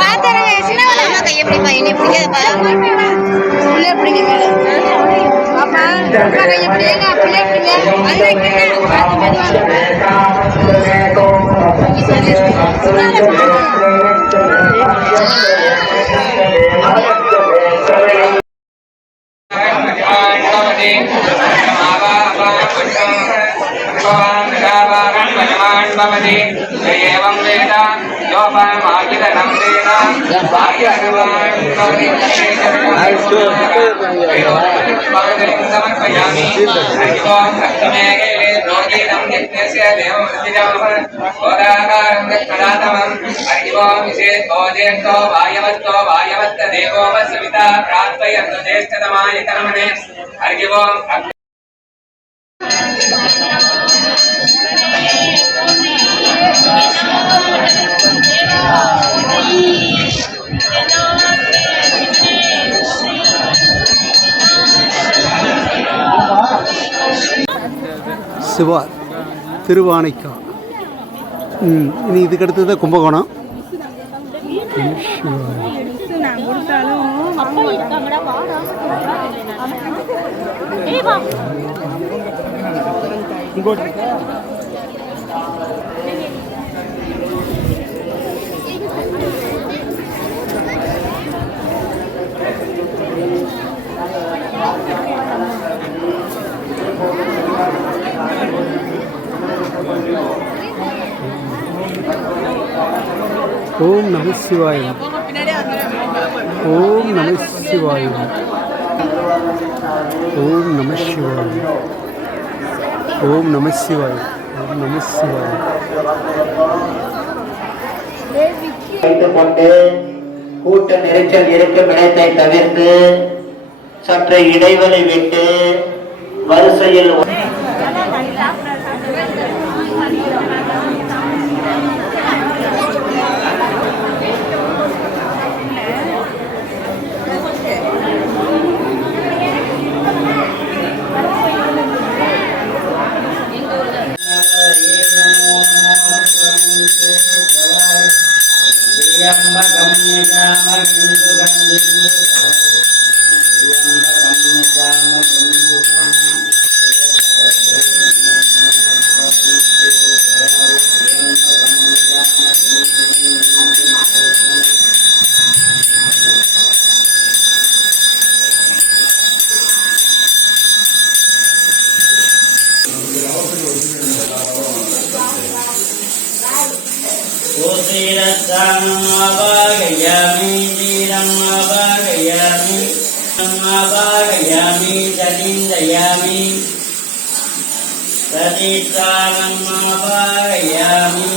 பாத்துறேன் சின்ன கை எப்படி பையன் பிடிக்காது உள்ள பாப்பா கை எப்படிங்க அப்படியே నందేన లోపమాగిరణం దేన సమర్పయామి రోగీణం యజ్ఞస్య దేవమృతిజామహ ఓదాకారం దక్షణాతమం హరి ఓం విశే சிவார் திருவானைக்கா. ம் இனி இதுக்கடுத்து தான் கும்பகோணம். இங்கோட்டு. ஓம் நம சிவாயம் ஓம் நம சிவாயம் ஓம் நம சிவாயம் ஓம் நம சிவாயம் ஓம் நம சிவாயம் கொண்டு கூட்ட நெரிச்சல் இருக்கும் இடத்தை தவிர்த்து சற்று இடைவெளி விட்டு வரிசையில் Kusirat sang apa kaya mimpi dan apa kaya mimpi சமாபாகயாமி தனிந்தயாமி தனித்தானம் அபாகயாமி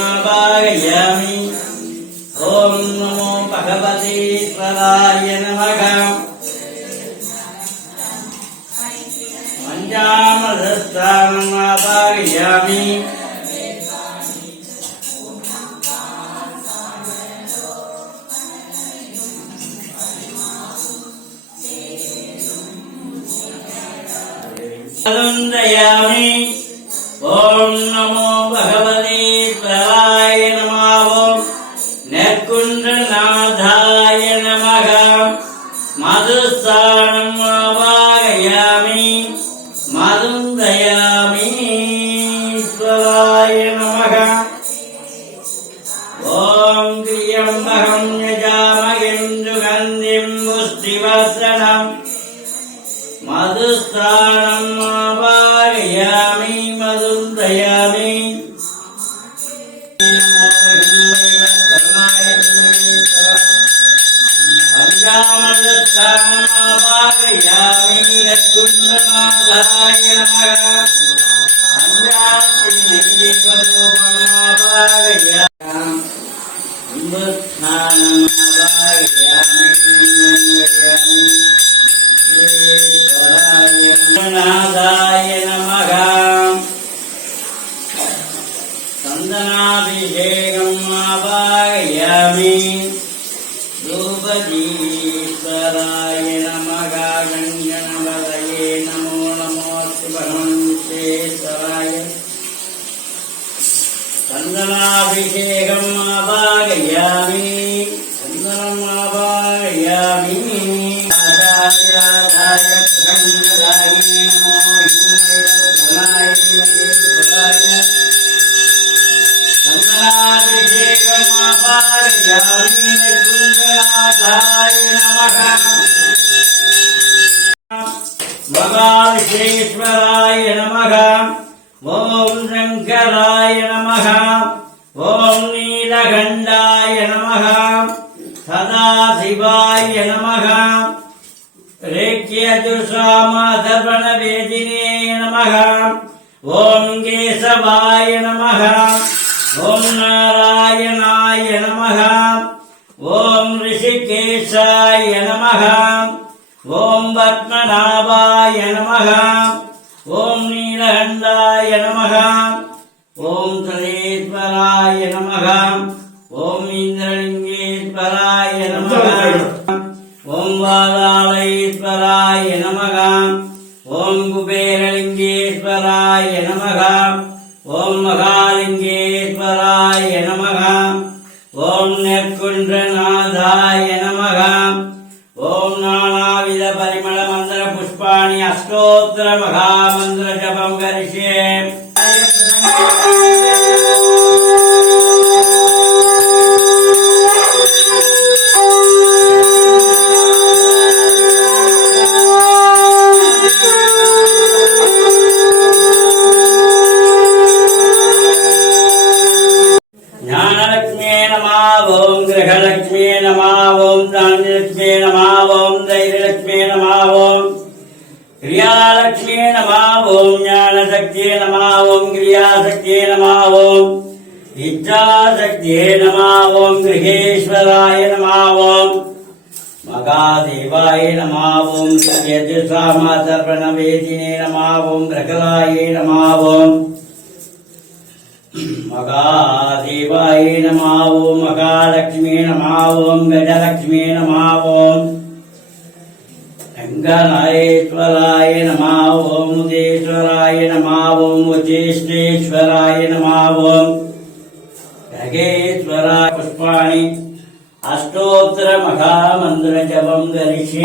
ாமதாரணமாபாகயாமி ஓம் நமோ பகவதீஸ்வராய நமகம் பஞ்சாமதஸ்தானமாபாகயாமி தயாமி ஓம் நமோ பகவதி பிரவாய நமாவோம் நெற்குன்றநாதாய நமக மதுஸ்தானம் ஆவாகயாமி மதுந்தயாமி ஸ்வராய நமக ஓம் கிரியம்பகம் யஜாமகிந்து கந்திம் புஷ்டிவசனம் மதுஸ்தானம் ஆபாகயாமி மதுந்தயாமி Thank you. ശ്രീമതയേ നമോ നമോ ശിവഹംസേശ്വരായ ചന്ദനാഭിഷേകം ആപാകയാമി ചന്ദനം ആപാകയാമി ചന്ദനാഭിഷേകം ആപാകയാമി ചന്ദ്രനാഥായ നമഃ சங்கராய நமக ஓம் சங்கராய நமக ஓம் நீலகண்டாய நமக சதாசிவாய நமக ரேக்கியதுஷாமாதர்பண வேதினே நமக ஓம் கேசவாய நமக ஓம் நாராயணாய நமக ஓம் ரிஷிகேஷாய நமக ஓம் பத்மநாபாய நமக நீலகண்டாய நமக. ஓம் தலேஸ்வராய நமக. ஓம் இந்திரலிங்கேஸ்வராய நமக. ஓம் வாதாளேஸ்வராய நமக. ஓம் குபேரலிங்கேஸ்வராய நமக. ஓம் மகாலிங்கேஸ்வராய நமக. ஓம் நெற்குன்றநாதாய நமக. ஓம் நானாவித பரிமள மந்திர புஷ்பாணி அஷ்டோத்திர மகா सर्वं करिष्ये గృహలక్ష్మీ నమా ఓం ధాన్యలక్ష్మీ నమా ఓం ధైర్యలక్ష్మీ నమా ఓం క్రియాలక్ష్మీ నమా ശക്തിയെ നമാവോം ക്രിയാശക്തിയെ നമാവോം. ഇച്ഛാശക്തിയെ നമാവോം ഗൃഹേശ്വരായ നമാവോം. മഹാദേവായ നമാവും യജുസ്വാമാസർപ്പണവേദിനെ നമാവും പ്രകലായ നമാവും. മഹാദേവായ നമാവും മഹാലക്ഷ്മി നമാവും ഗജലക്ഷ്മി നമാവും. గణేశ్వరాయ నమ ఓం దేశ్వరాయ నమ ఓం జ్యేష్ఠేశ్వరాయ నమ ఓం ఖగేశ్వరాయ పుష్పాణి అష్టోత్తర మహామంత్ర జపం గరిష్యే